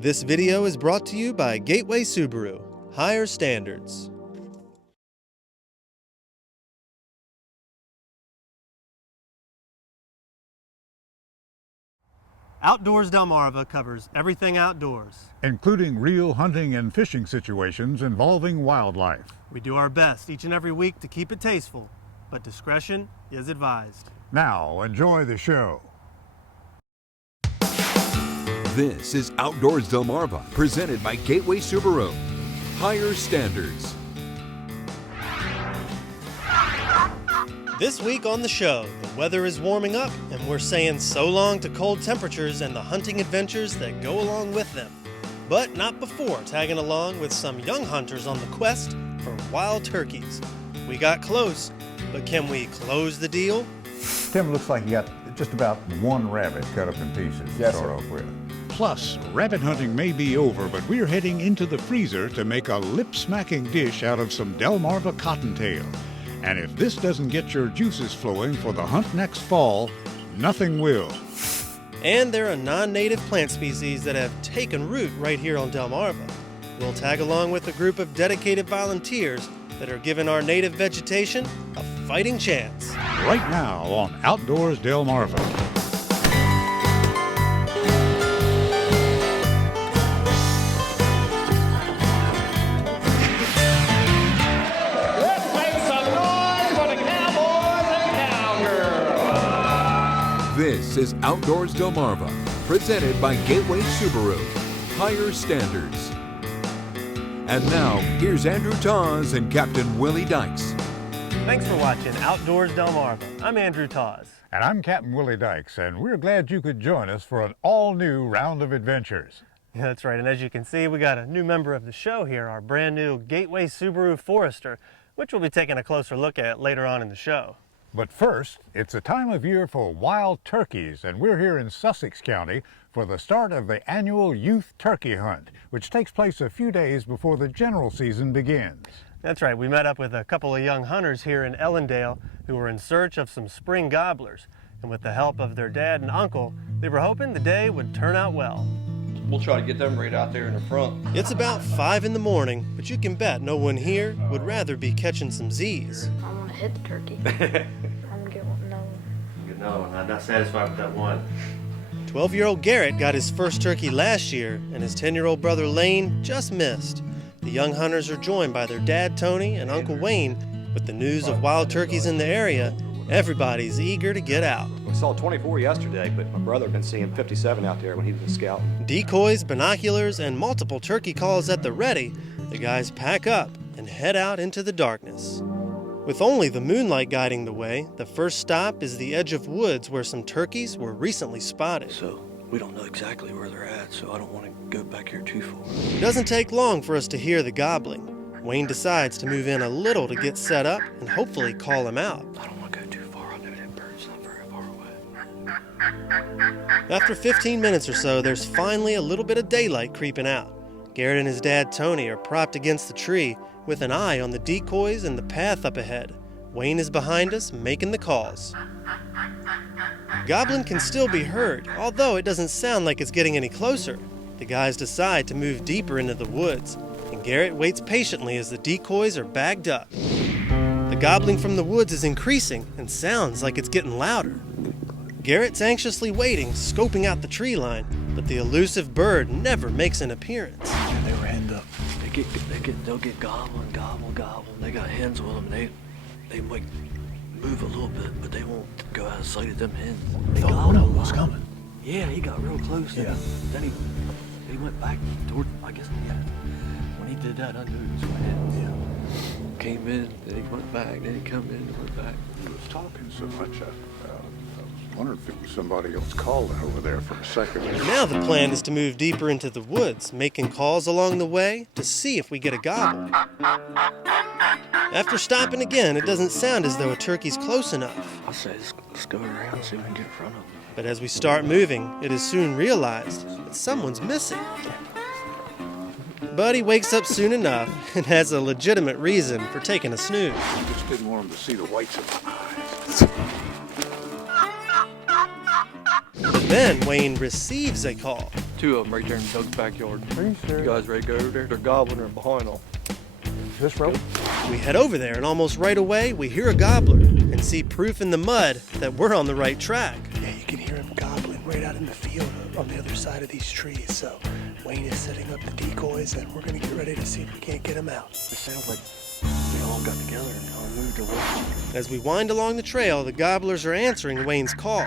This video is brought to you by Gateway Subaru. Higher standards. Outdoors Delmarva covers everything outdoors, including real hunting and fishing situations involving wildlife. We do our best each and every week to keep it tasteful, but discretion is advised. Now, enjoy the show. This is Outdoors Delmarva, presented by Gateway Subaru. Higher standards. This week on the show, the weather is warming up and we're saying so long to cold temperatures and the hunting adventures that go along with them. But not before tagging along with some young hunters on the quest for wild turkeys. We got close, but can we close the deal? Tim, looks like you got just about one rabbit cut up in pieces to start off with. Plus, rabbit hunting may be over, but we're heading into the freezer to make a lip-smacking dish out of some Delmarva cottontail. And if this doesn't get your juices flowing for the hunt next fall, nothing will. And there are non-native plant species that have taken root right here on Delmarva. We'll tag along with a group of dedicated volunteers that are giving our native vegetation a fighting chance. Right now on Outdoors Delmarva. This is Outdoors Delmarva, presented by Gateway Subaru. Higher standards. And now, here's Andrew Tawes and Captain Willie Dykes. Thanks for watching Outdoors Delmarva. I'm Andrew Tawes. And I'm Captain Willie Dykes, and we're glad you could join us for an all-new round of adventures. Yeah, that's right, and as you can see, we got a new member of the show here, our brand new Gateway Subaru Forester, which we'll be taking a closer look at later on in the show. But first, it's a time of year for wild turkeys, and we're here in Sussex County for the start of the annual Youth Turkey Hunt, which takes place a few days before the general season begins. That's right. We met up with a couple of young hunters here in Ellendale who were in search of some spring gobblers. And with the help of their dad and uncle, they were hoping the day would turn out well. We'll try to get them right out there in the front. It's about 5 in the morning, but you can bet no one here would rather be catching some Z's. I want to hit the turkey. I'm going to get one. No, I'm not satisfied with that one. 12-year-old Garrett got his first turkey last year, and his 10-year-old brother Lane just missed. The young hunters are joined by their dad Tony and Uncle Wayne. With the news of wild turkeys in the area, everybody's eager to get out. We saw 24 yesterday, but my brother had been seeing 57 out there when he was scouting. Decoys, binoculars, and multiple turkey calls at the ready, the guys pack up and head out into the darkness. With only the moonlight guiding the way, the first stop is the edge of woods where some turkeys were recently spotted. So we don't know exactly where they're at, so I don't want to go back here too far. It doesn't take long for us to hear the gobbling. Wayne decides to move in a little to get set up and hopefully call him out. I don't want to go too far. I know that bird's not very far away. After 15 minutes or so, there's finally a little bit of daylight creeping out. Garrett and his dad Tony are propped against the tree with an eye on the decoys and the path up ahead. Wayne is behind us, making the calls. Gobbling can still be heard, although it doesn't sound like it's getting any closer. The guys decide to move deeper into the woods, and Garrett waits patiently as the decoys are bagged up. The gobbling from the woods is increasing and sounds like it's getting louder. Garrett's anxiously waiting, scoping out the tree line, but the elusive bird never makes an appearance. They were henned up. They'll get gobbling. They got hens with them. They might move a little bit, but they won't go out of sight of them hens. They One of them was coming. Yeah, he got real close. Yeah. Then he went back toward, I guess, yeah. When he did that, I knew he was going to hit. Yeah. Came in, then he went back, then he come in and went back. He was talking so much, I was wondering if it was somebody else calling over there for a second. Now the plan is to move deeper into the woods, making calls along the way to see if we get a gobble. After stopping again, it doesn't sound as though a turkey's close enough. I say, let's go around, see if we can get in front of him. But as we start moving, it is soon realized that someone's missing. Buddy wakes up soon enough and has a legitimate reason for taking a snooze. I just didn't want him to see the whites of my eyes. Then Wayne receives a call. 2 of them right there in Doug's backyard. Are you You serious? guys ready to go over there? They're gobbling her behind them. This road? We head over there, and almost right away, we hear a gobbler and see proof in the mud that we're on the right track. Yeah, you can hear him gobbling right out in the field on the other side of these trees. So Wayne is setting up the decoys, and we're going to get ready to see if we can't get him out. It sounds like they all got together and all moved away. As we wind along the trail, the gobblers are answering Wayne's call,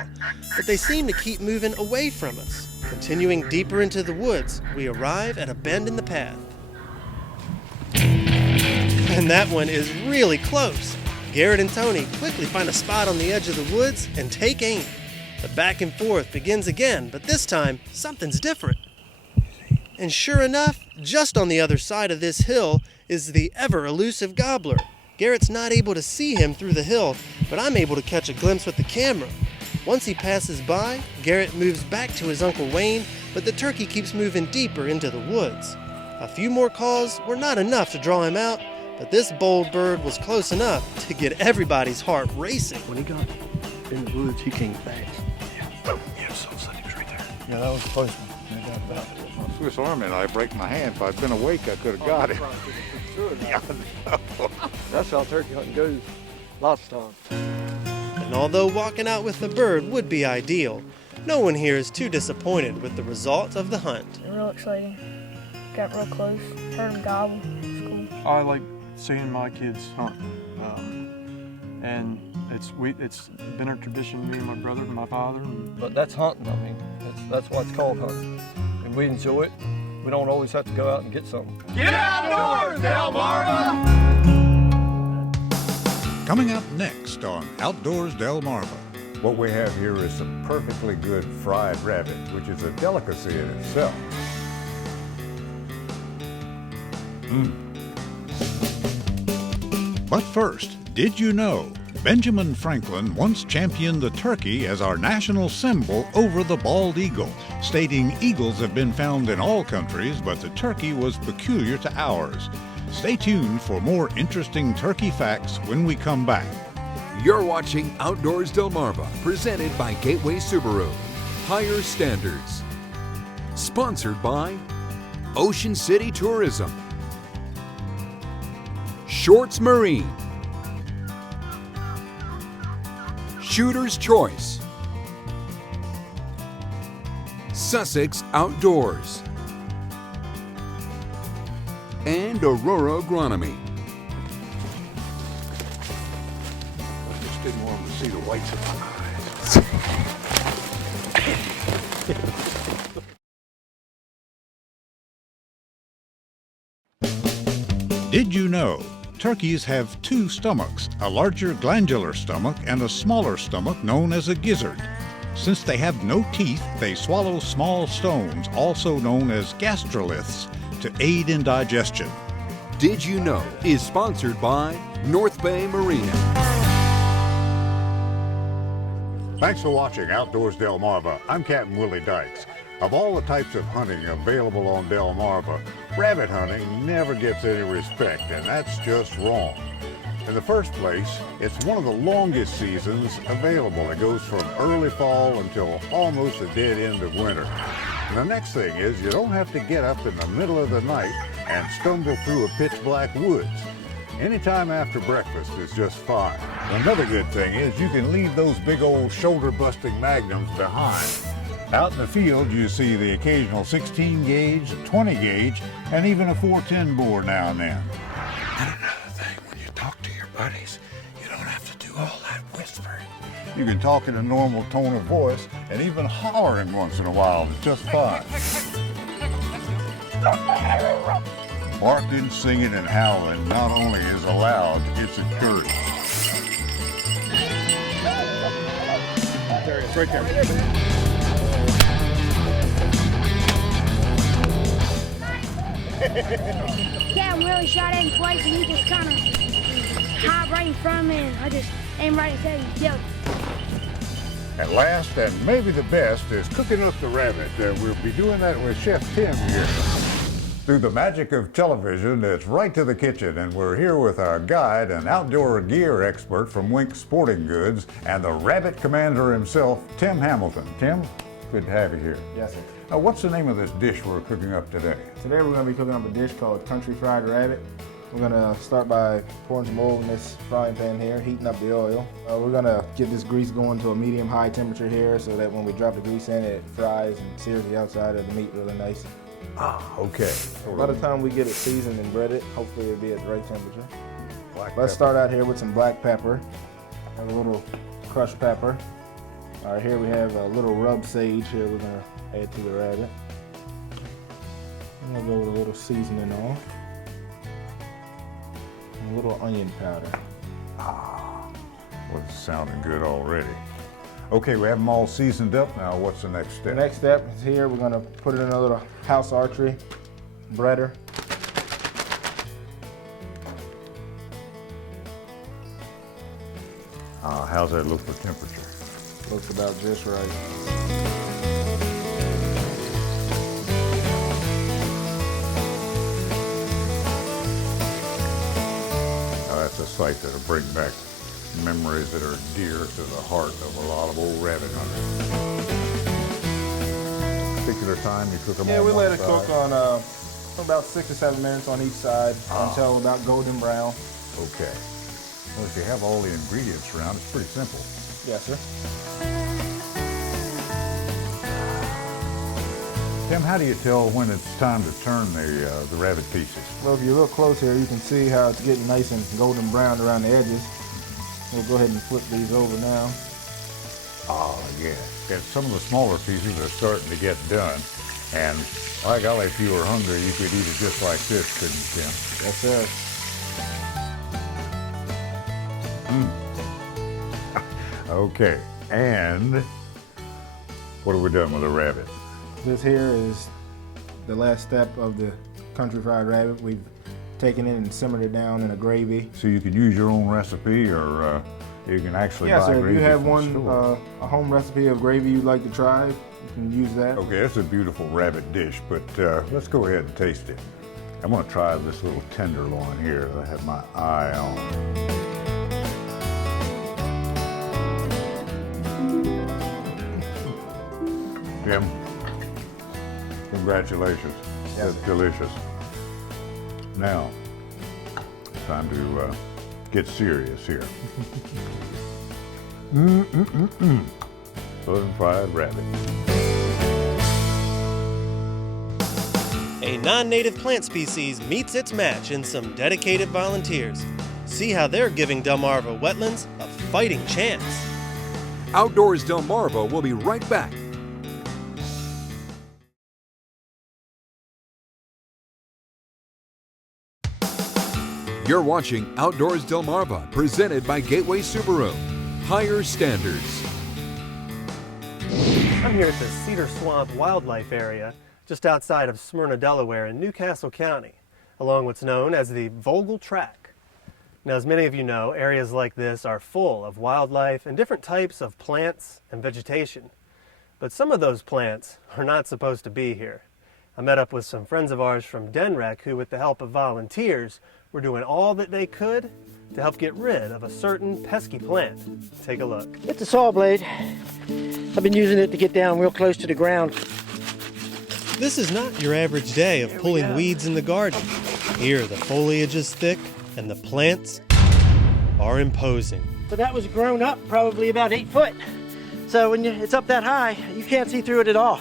but they seem to keep moving away from us. Continuing deeper into the woods, we arrive at a bend in the path. And that one is really close. Garrett and Tony quickly find a spot on the edge of the woods and take aim. The back and forth begins again, but this time, something's different. And sure enough, just on the other side of this hill is the ever-elusive gobbler. Garrett's not able to see him through the hill, but I'm able to catch a glimpse with the camera. Once he passes by, Garrett moves back to his Uncle Wayne, but the turkey keeps moving deeper into the woods. A few more calls were not enough to draw him out, but this bold bird was close enough to get everybody's heart racing. When he got in the woods, he came fast. Yeah, so he was right there. Yeah, that was close. No doubt about it. Swiss Army knife break my hand. If I'd been awake, I could have got it. That's how turkey hunting goes lots of times. And although walking out with the bird would be ideal, no one here is too disappointed with the result of the hunt. Real exciting. Got real close. Heard him gobble. It's cool. I like seeing my kids hunt, and it's been a tradition. Me and my brother and my father. But that's hunting. I mean, that's why it's called hunting, and we enjoy it. We don't always have to go out and get something. Coming up next on Outdoors Delmarva. What we have here is some perfectly good fried rabbit, which is a delicacy in itself. But first, did you know Benjamin Franklin once championed the turkey as our national symbol over the bald eagle, stating eagles have been found in all countries, but the turkey was peculiar to ours. Stay tuned for more interesting turkey facts when we come back. You're watching Outdoors Delmarva, presented by Gateway Subaru. Higher standards. Sponsored by Ocean City Tourism, Shorts Marine, Shooter's Choice, Sussex Outdoors, and Aurora Agronomy. I just didn't want them to see the whites of my eyes. Did you know turkeys have two stomachs, a larger glandular stomach and a smaller stomach known as a gizzard? Since they have no teeth, they swallow small stones, also known as gastroliths, to aid in digestion. Did You Know is sponsored by North Bay Marina. Thanks for watching Outdoors Delmarva. I'm Captain Willie Dykes. Of all the types of hunting available on Delmarva, rabbit hunting never gets any respect, and that's just wrong. In the first place, it's one of the longest seasons available. It goes from early fall until almost the dead end of winter. And the next thing is you don't have to get up in the middle of the night and stumble through a pitch black woods. Anytime after breakfast is just fine. Another good thing is you can leave those big old shoulder-busting magnums behind. Out in the field, you see the occasional 16 gauge, 20 gauge, and even a 410 bore now and then. And another thing, when you talk to your buddies, you don't have to do all that whispering. You can talk in a normal tone of voice, and even hollering once in a while is just fine. Barking, singing, and howling not only is allowed, it's encouraged. There it is, right there. Yeah, I'm really shot at him twice, and he just kind of hid right in front of me, and I just aimed right at his head and killed him. At last, and maybe the best, is cooking up the rabbit. We'll be doing that with Chef Tim here. Through the magic of television, it's right to the kitchen, and we're here with our guide and outdoor gear expert from Wink Sporting Goods and the rabbit commander himself, Tim Hamilton. Tim, good to have you here. Yes, sir. Now, what's the name of this dish we're cooking up today? Today we're going to be cooking up a dish called country fried rabbit. We're going to start by pouring some oil in this frying pan here, heating up the oil. We're going to get this grease going to a medium-high temperature here so that when we drop the grease in, it fries and sears the outside of the meat really nice. Ah, okay. By the time we get it seasoned and breaded, hopefully it'll be at the right temperature. Let's start out here with some black pepper, and a little crushed pepper. All right, here we have a little rub sage here we're going to add to the rabbit. I'm going to go with a little seasoning on. And a little onion powder. Ah, well, it's sounding good already. Okay, we have them all seasoned up. Now, what's the next step? The next step is here. We're going to put it in a little house archery breader. How's that look for temperature? Looks about just right. Now, that's a sight that'll bring back memories that are dear to the heart of a lot of old rabbit hunters. Particular time you cook them on we one let it side? cook on for about 6 to 7 minutes on each side until about golden brown. Okay. Well, if you have all the ingredients around, it's pretty simple. Yes, sir. Tim, how do you tell when it's time to turn the rabbit pieces? Well, if you look close here, you can see how it's getting nice and golden brown around the edges. We'll go ahead and flip these over now. Oh, yeah. And some of the smaller pieces are starting to get done. And by golly, if you were hungry, you could eat it just like this, couldn't you, Tim? Yes, sir. Okay, and what have we done with the rabbit? This here is the last step of the country fried rabbit. We've taken it and simmered it down in a gravy. So you can use your own recipe, or you can actually buy sir, gravy if you have from the store. a home recipe of gravy you'd like to try, you can use that. Okay, that's a beautiful rabbit dish, but let's go ahead and taste it. I'm going to try this little tenderloin here that I have my eye on. Jim, congratulations. That's delicious. Now, time to get serious here. Southern fried rabbit. A non-native plant species meets its match in some dedicated volunteers. See how they're giving Delmarva wetlands a fighting chance. Outdoors Delmarva will be right back. You're watching Outdoors Delmarva, presented by Gateway Subaru. Higher standards. I'm here at the Cedar Swamp Wildlife Area, just outside of Smyrna, Delaware in Newcastle County, along what's known as the Vogel Track. Now, as many of you know, areas like this are full of wildlife and different types of plants and vegetation. But some of those plants are not supposed to be here. I met up with some friends of ours from DenRec who, with the help of volunteers, were doing all that they could to help get rid of a certain pesky plant. Take a look. It's a saw blade. I've been using it to get down real close to the ground. This is not your average day of pulling weeds in the garden. Here, the foliage is thick and the plants are imposing. But that was grown up probably about 8 foot. So when it's up that high, you can't see through it at all.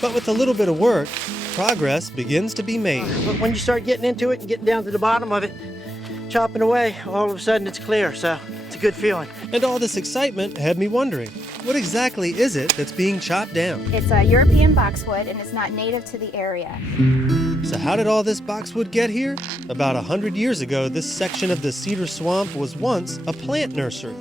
But with a little bit of work, progress begins to be made. But when you start getting into it and getting down to the bottom of it, chopping away, all of a sudden it's clear, so it's a good feeling. And all this excitement had me wondering, what exactly is it that's being chopped down? It's a European boxwood and it's not native to the area. So how did all this boxwood get here? About 100 years ago, this section of the Cedar Swamp was once a plant nursery.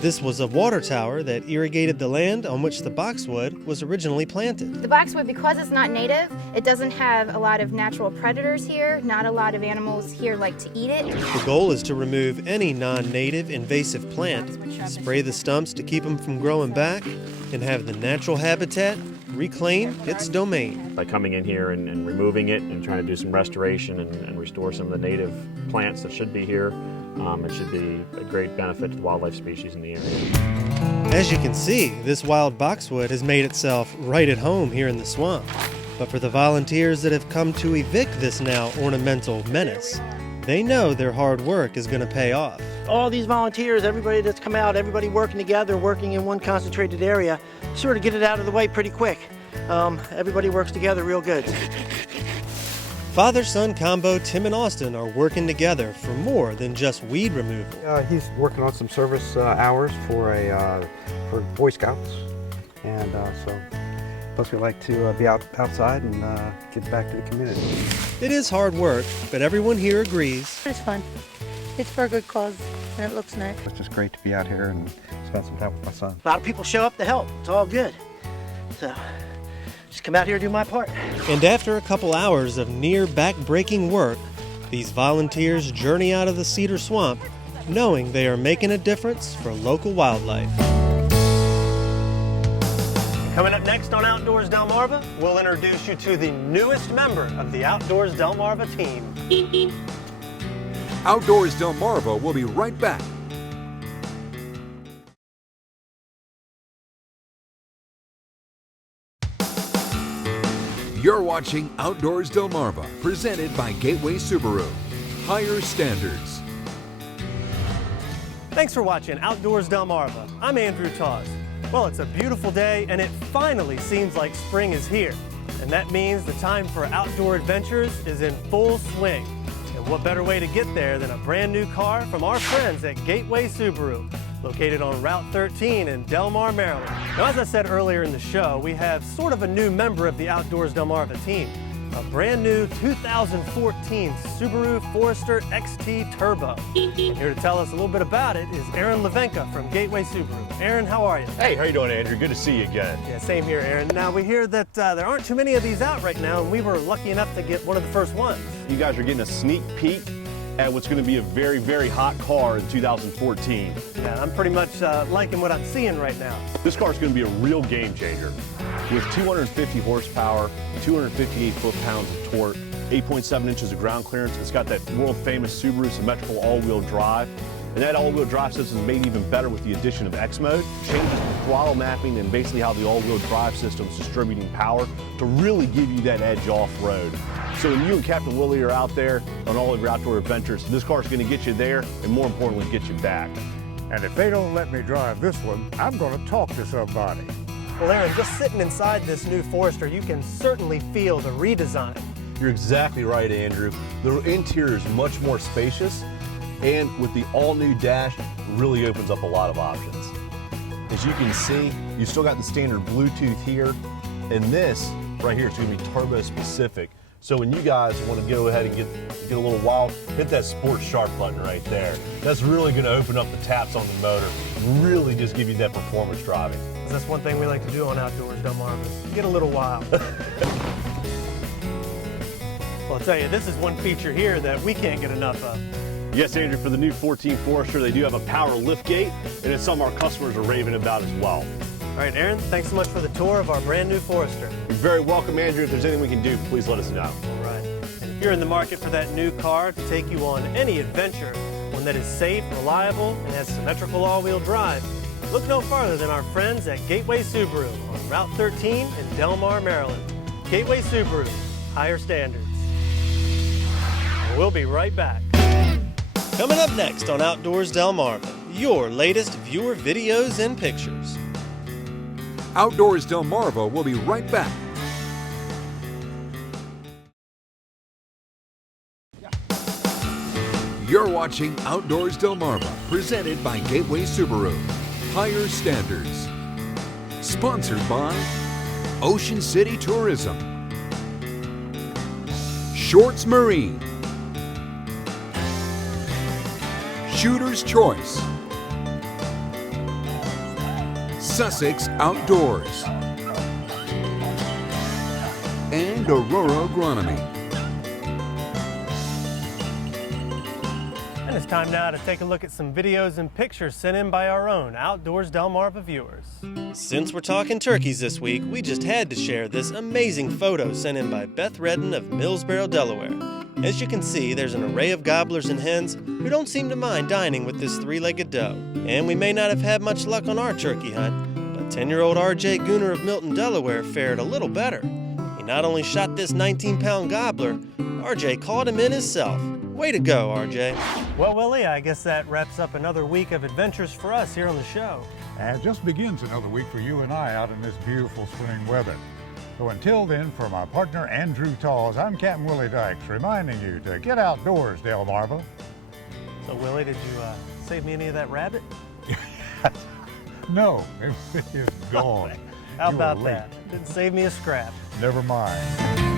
This was a water tower that irrigated the land on which the boxwood was originally planted. The boxwood, because it's not native, it doesn't have a lot of natural predators here. Not a lot of animals here like to eat it. The goal is to remove any non-native invasive plant, spray the stumps to keep them from growing back, and have the natural habitat reclaim its domain. By coming in here and removing it and trying to do some restoration and restore some of the native plants that should be here, it should be a great benefit to the wildlife species in the area. As you can see, this wild boxwood has made itself right at home here in the swamp. But for the volunteers that have come to evict this now ornamental menace, they know their hard work is going to pay off. All these volunteers, everybody that's come out, everybody working together, working in one concentrated area, sort of get it out of the way pretty quick. Everybody works together real good. Father-son combo Tim and Austin are working together for more than just weed removal. He's working on some service hours for Boy Scouts, and so plus we like to be outside and get back to the community. It is hard work, but everyone here agrees. It's fun. It's for a good cause, and it looks nice. It's just great to be out here and spend some time with my son. A lot of people show up to help. It's all good. So, just come out here and do my part. And after a couple hours of near back-breaking work, these volunteers journey out of the cedar swamp, knowing they are making a difference for local wildlife. Coming up next on Outdoors Delmarva, we'll introduce you to the newest member of the Outdoors Delmarva team. Outdoors Delmarva will be right back. You're watching Outdoors Delmarva, presented by Gateway Subaru. Higher standards. Thanks for watching Outdoors Delmarva. I'm Andrew Taws. Well, it's a beautiful day, and it finally seems like spring is here. And that means the time for outdoor adventures is in full swing. And what better way to get there than a brand new car from our friends at Gateway Subaru, located on Route 13 in Delmar, Maryland. Now, as I said earlier in the show, we have sort of a new member of the Outdoors Delmarva team, a brand new 2014 Subaru Forester XT Turbo. And here to tell us a little bit about it is Aaron Levenka from Gateway Subaru. Aaron, how are you? Hey, how you doing, Andrew? Good to see you again. Yeah, same here, Aaron. Now, we hear that there aren't too many of these out right now, and we were lucky enough to get one of the first ones. You guys are getting a sneak peek at what's going to be a very, very hot car in 2014. Yeah, I'm pretty much liking what I'm seeing right now. This car is going to be a real game changer. With 250 horsepower, 258 foot-pounds of torque, 8.7 inches of ground clearance, it's got that world-famous Subaru symmetrical all-wheel drive. And that all-wheel drive system is made even better with the addition of X-Mode. Changes the throttle mapping and basically how the all-wheel drive system is distributing power to really give you that edge off-road. So when you and Captain Willie are out there on all of your outdoor adventures, this car is going to get you there and more importantly, get you back. And if they don't let me drive this one, I'm going to talk to somebody. Well, Aaron, just sitting inside this new Forester, you can certainly feel the redesign. You're exactly right, Andrew. The interior is much more spacious, and with the all-new dash, it really opens up a lot of options. As you can see, you still got the standard Bluetooth here, and this right here is going to be turbo specific. So when you guys want to go ahead and get a little wild, hit that Sport Sharp button right there. That's really going to open up the taps on the motor, really just give you that performance driving. That's one thing we like to do on Outdoors Delmarva, get a little wild. Well, I'll tell you, this is one feature here that we can't get enough of. Yes, Andrew, for the new 14 Forester, they do have a power lift gate, and it's something our customers are raving about as well. All right, Aaron, thanks so much for the tour of our brand new Forester. You're very welcome, Andrew. If there's anything we can do, please let us know. All right. And if you're in the market for that new car to take you on any adventure, one that is safe, reliable, and has symmetrical all-wheel drive, look no farther than our friends at Gateway Subaru on Route 13 in Delmar, Maryland. Gateway Subaru, higher standards. We'll be right back. Coming up next on Outdoors Delmarva, your latest viewer videos and pictures. Outdoors Delmarva will be right back. You're watching Outdoors Delmarva, presented by Gateway Subaru. Higher standards. Sponsored by Ocean City Tourism, Shorts Marine, Shooter's Choice, Sussex Outdoors, and Aurora Agronomy. And it's time now to take a look at some videos and pictures sent in by our own Outdoors Delmarva viewers. Since we're talking turkeys this week, we just had to share this amazing photo sent in by Beth Redden of Millsboro, Delaware. As you can see, there's an array of gobblers and hens who don't seem to mind dining with this three-legged doe. And we may not have had much luck on our turkey hunt, but 10-year-old R.J. Gooner of Milton, Delaware fared a little better. He not only shot this 19-pound gobbler, R.J. caught him in himself. Way to go, R.J. Well, Willie, I guess that wraps up another week of adventures for us here on the show. And it just begins another week for you and I out in this beautiful spring weather. So until then, for my partner Andrew Taws, I'm Captain Willie Dykes, reminding you to get outdoors, Delmarva. So, Willie, did you save me any of that rabbit? No, it's gone. How about that? Didn't save me a scrap. Never mind.